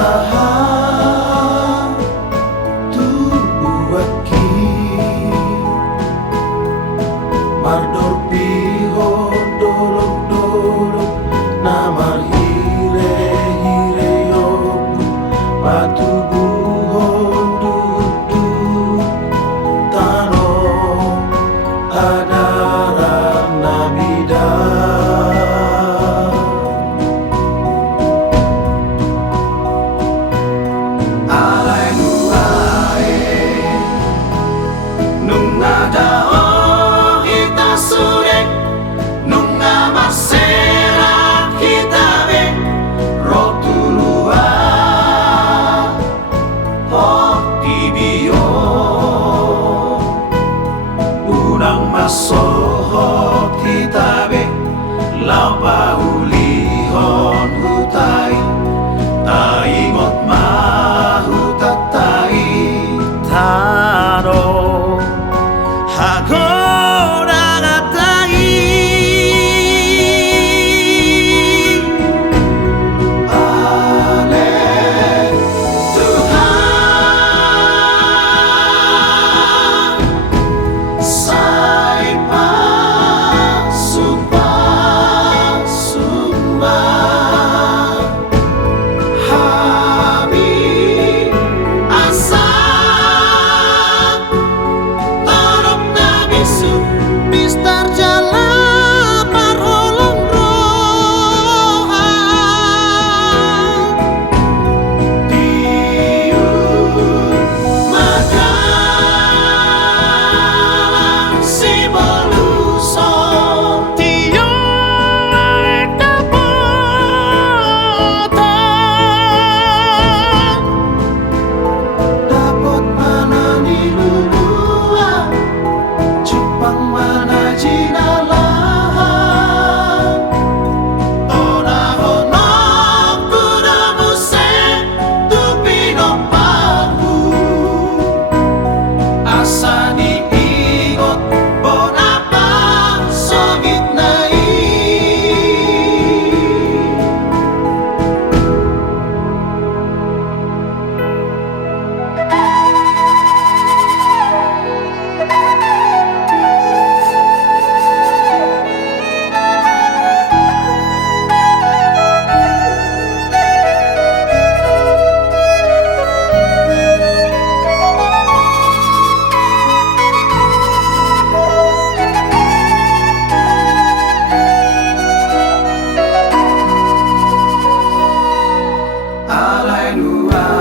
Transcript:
tahan tubuhki mardor pihon dolok-dolok namar hire-hire yoku patubuhon duduk tano adaran nabidah alai nuae nung nadao kita surek nung masera kita be rotulua oh tibio unang masohot kita be laupa ulihon hutai taingot mahutatay tano hagora gatai ale Tuhan sai pasumba-sumba Hami asa tarok na bisu bistar jala parholong roha tiu madalang si beluson tiu dapat mana nilulua Jepang mana jinalahan Onahonok kuda musik tupino pahu asa diingot bon apa sogit nai alai nuae